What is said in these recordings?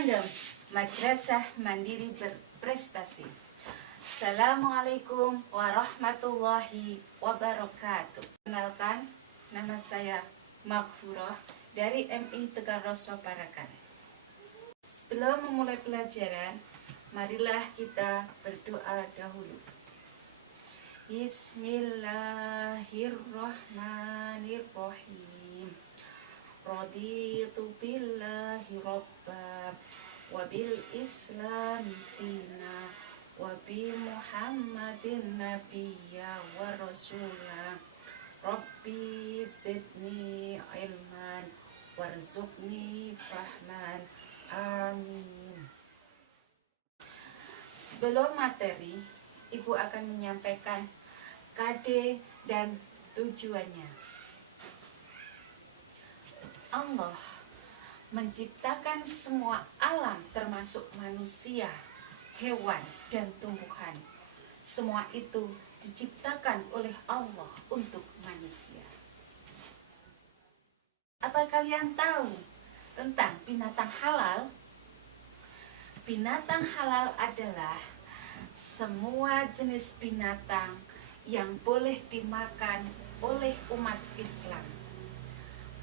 Tandem Madrasah Mandiri Berprestasi. Assalamualaikum warahmatullahi wabarakatuh. Kenalkan, nama saya Maghfurah dari MI Tegar Rosso Parakan. Sebelum memulai pelajaran, marilah kita berdoa dahulu. Bismillahirrahmanirrahim. Raditu billahi rabba wa bil islami dina wa bi muhammadin nabiyya wa rasulah. Rabbi zidni ilman warzuqni fahman. Amin. Sebelum materi, Ibu akan menyampaikan KD dan tujuannya. Allah menciptakan semua alam termasuk manusia, hewan, dan tumbuhan. Semua itu diciptakan oleh Allah untuk manusia. Apa kalian tahu tentang binatang halal? Binatang halal adalah semua jenis binatang yang boleh dimakan oleh umat Islam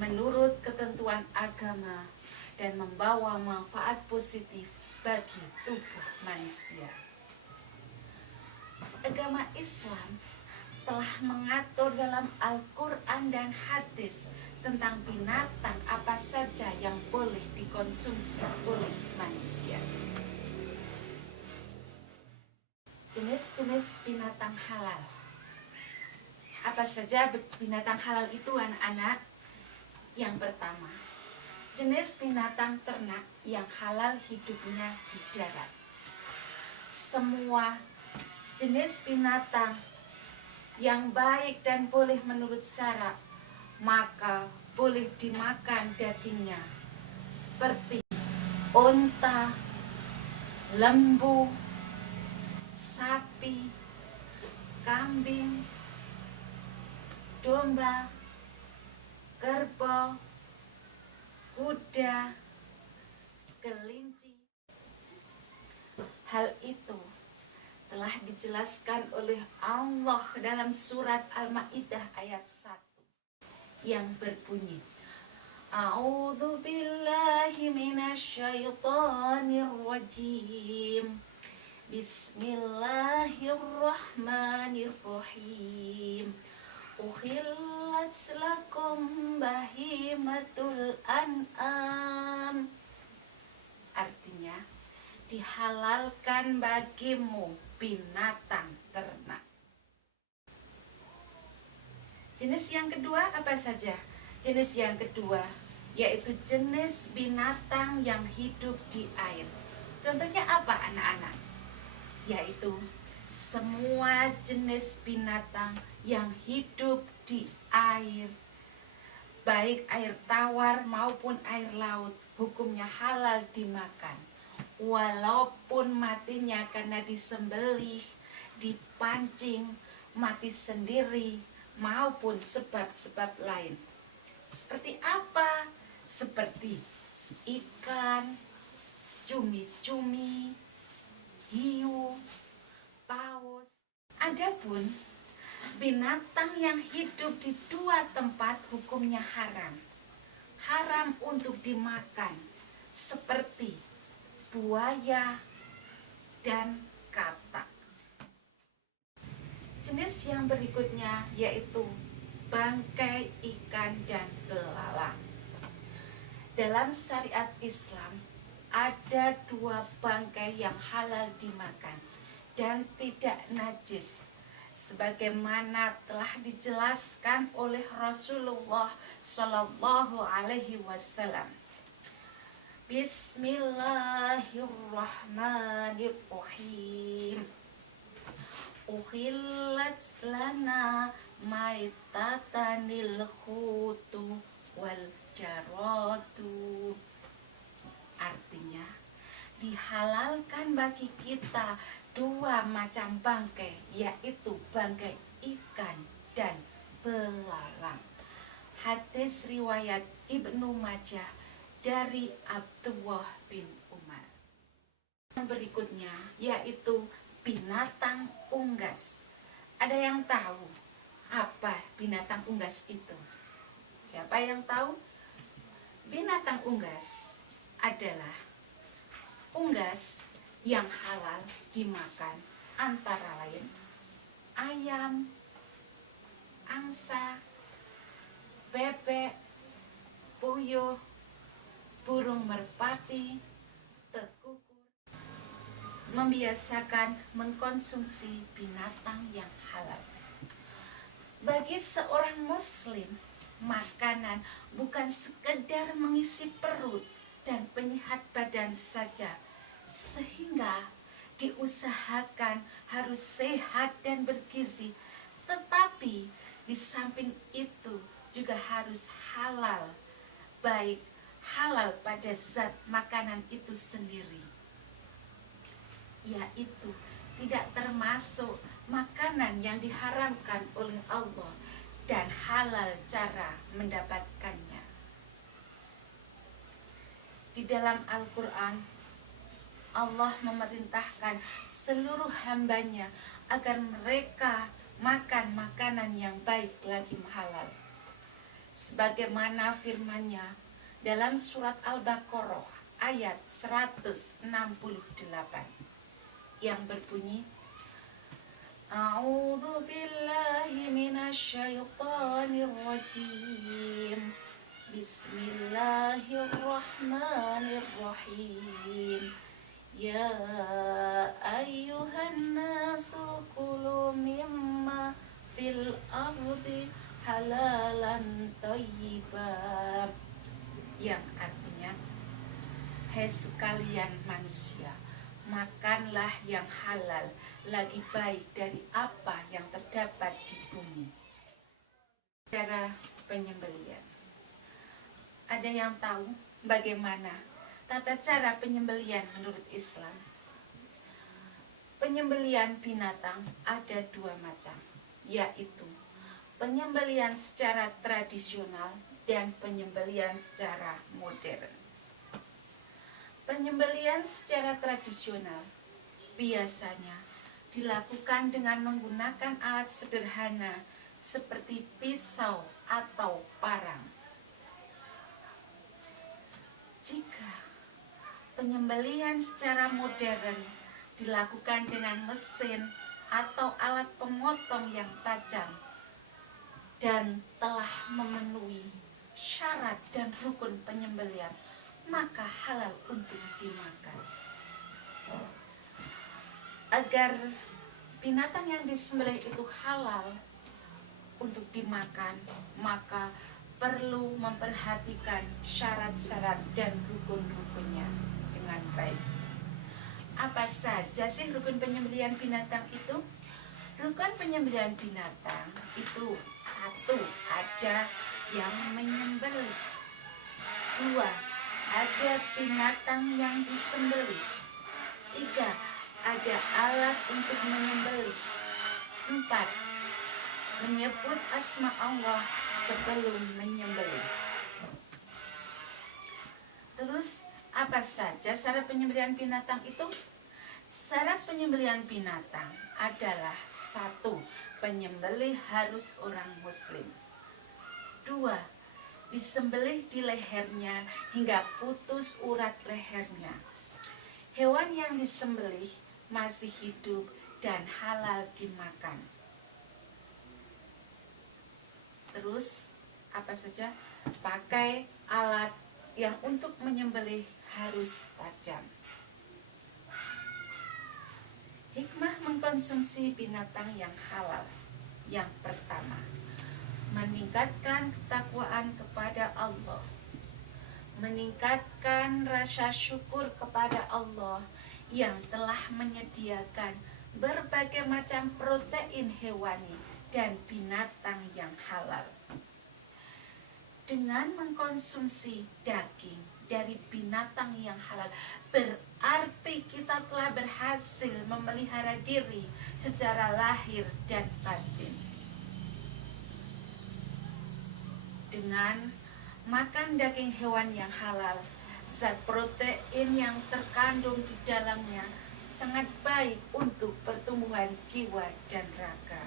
menurut ketentuan agama dan membawa manfaat positif bagi tubuh manusia. Agama Islam telah mengatur dalam Al-Quran dan hadis tentang binatang apa saja yang boleh dikonsumsi oleh manusia. Jenis-jenis binatang halal. Apa saja binatang halal itu, anak-anak? Yang pertama, jenis binatang ternak yang halal hidupnya di darat. Semua jenis binatang yang baik dan boleh menurut syara, maka boleh dimakan dagingnya, seperti unta, lembu, sapi, kambing, domba, kerbau, kuda, kelinci. Hal itu telah dijelaskan oleh Allah dalam surat Al-Maidah ayat 1 yang berbunyi, A'udzu billahi minasyaitonir rajim. Bismillahirrahmanirrahim. Uhillat lakum bahimatul an'am. Artinya, dihalalkan bagimu binatang ternak. Jenis yang kedua apa saja? Jenis yang kedua yaitu jenis binatang yang hidup di air. Contohnya apa, anak-anak? Yaitu semua jenis binatang yang hidup di air, baik air tawar maupun air laut, hukumnya halal dimakan. Walaupun matinya karena disembelih, dipancing, mati sendiri, maupun sebab-sebab lain. Seperti apa? Seperti ikan, cumi-cumi, hiu, paus. Adapun binatang yang hidup di dua tempat hukumnya haram. Haram untuk dimakan, seperti buaya dan katak. Jenis yang berikutnya yaitu bangkai ikan dan belalang. Dalam syariat Islam ada dua bangkai yang halal dimakan dan tidak najis, sebagaimana telah dijelaskan oleh Rasulullah Shallallahu Alaihi Wasallam. Bismillahirrahmanirrahim. Uhillat lana maitatanil khutu wal jaratu. Artinya, dihalalkan bagi kita dua macam bangkai, yaitu bangkai ikan dan belalang. Hadis riwayat Ibnu Majah dari Abdullah bin Umar. Yang berikutnya yaitu binatang unggas. Ada yang tahu apa binatang unggas itu? Siapa yang tahu? Binatang unggas adalah unggas yang halal dimakan, antara lain ayam, angsa, bebek, puyuh, burung merpati, tekukur. Membiasakan mengkonsumsi binatang yang halal. Bagi seorang muslim, makanan bukan sekedar mengisi perut dan penyehat badan saja, sehingga diusahakan harus sehat dan bergizi, tetapi di samping itu juga harus halal, baik halal pada zat makanan itu sendiri, yaitu tidak termasuk makanan yang diharamkan oleh Allah dan halal cara mendapatkannya. Di dalam Al-Quran, Allah memerintahkan seluruh hambanya agar mereka makan makanan yang baik lagi halal. Sebagaimana firman-Nya dalam surat Al-Baqarah ayat 168 yang berbunyi, A'udzu billahi minasyaitonir rajim. Bismillahirrahmanirrahim. Ya ayyuhan nasu kulu mimma fil ardi halalan thayyiban. Yang artinya, hai sekalian manusia, makanlah yang halal lagi baik dari apa yang terdapat di bumi. Cara penyembelihan. Ada yang tahu bagaimana tata cara penyembelihan menurut Islam? Penyembelihan binatang ada dua macam, yaitu penyembelihan secara tradisional dan penyembelihan secara modern. Penyembelihan secara tradisional biasanya dilakukan dengan menggunakan alat sederhana seperti pisau atau parang. Jika penyembelihan secara modern dilakukan dengan mesin atau alat pemotong yang tajam dan telah memenuhi syarat dan rukun penyembelihan, maka halal untuk dimakan. Agar binatang yang disembelih itu halal untuk dimakan, maka perlu memperhatikan syarat-syarat dan rukun-rukunnya dengan baik. Apa saja sih rukun penyembelihan binatang itu? Rukun penyembelihan binatang itu: 1. Ada yang menyembelih. 2. Ada binatang yang disembelih. 3. Ada alat untuk menyembelih. 4. Menyebut asma Allah sebelum menyembelih. Terus, apa saja syarat penyembelihan binatang itu? Syarat penyembelihan binatang adalah: 1. Penyembelih harus orang muslim. 2. Disembelih di lehernya hingga putus urat lehernya. Hewan yang disembelih masih hidup dan halal dimakan. Terus, apa saja? Pakai alat yang untuk menyembelih harus tajam. Hikmah mengkonsumsi binatang yang halal. Yang pertama, meningkatkan ketakwaan kepada Allah, meningkatkan rasa syukur kepada Allah yang telah menyediakan berbagai macam protein hewani dan binatang yang halal. Dengan mengkonsumsi daging dari binatang yang halal, berarti kita telah berhasil memelihara diri secara lahir dan batin. Dengan Makan daging hewan yang halal, zat protein yang terkandung di dalamnya sangat baik untuk pertumbuhan jiwa dan raga.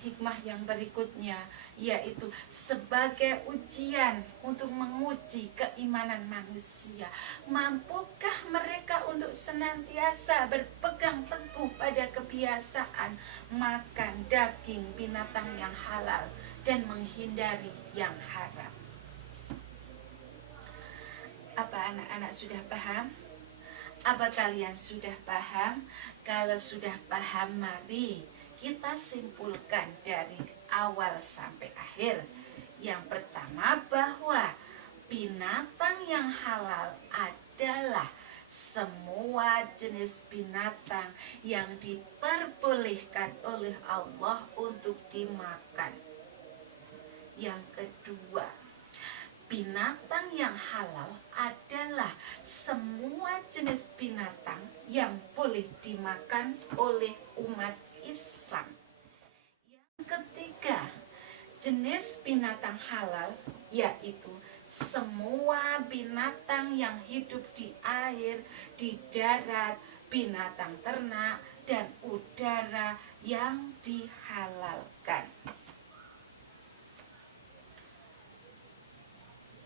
Hikmah yang berikutnya yaitu sebagai ujian untuk menguji keimanan manusia. Mampukah mereka untuk senantiasa berpegang teguh pada kebiasaan makan daging binatang yang halal dan menghindari yang haram? Apa anak-anak sudah paham? Apa kalian sudah paham? Kalau sudah paham, mari kita simpulkan dari awal sampai akhir. Yang pertama, bahwa binatang yang halal adalah semua jenis binatang yang diperbolehkan oleh Allah untuk dimakan. Yang kedua, binatang yang halal adalah semua jenis binatang yang boleh dimakan oleh umat Islam. Yang ketiga, jenis binatang halal yaitu semua binatang yang hidup di air, di darat, binatang ternak, dan udara yang dihalalkan.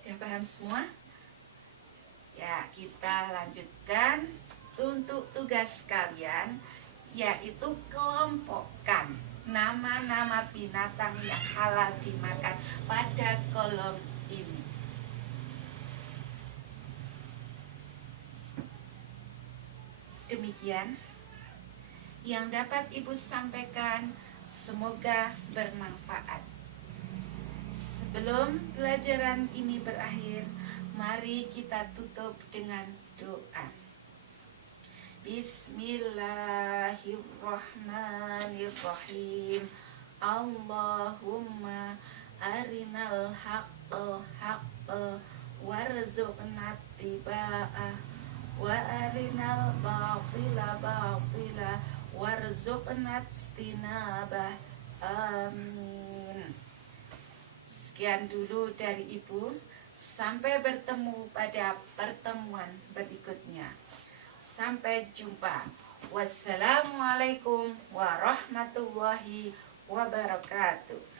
Sudah paham semua? Ya, kita lanjutkan untuk tugas kalian, yaitu kelompokkan nama-nama binatang yang halal dimakan pada kolom ini. Demikian yang dapat Ibu sampaikan, semoga bermanfaat. Sebelum pelajaran ini berakhir, mari kita tutup dengan doa. Bismillahirrahmanirrahim. Allahumma arinal haqqa haqqa warzuqna ittiba'ah wa arinal batila batila warzuqna ijtinabah. Amin. Sekian dulu dari Ibu. Sampai bertemu pada pertemuan berikutnya. Sampai jumpa. Wassalamualaikum warahmatullahi wabarakatuh.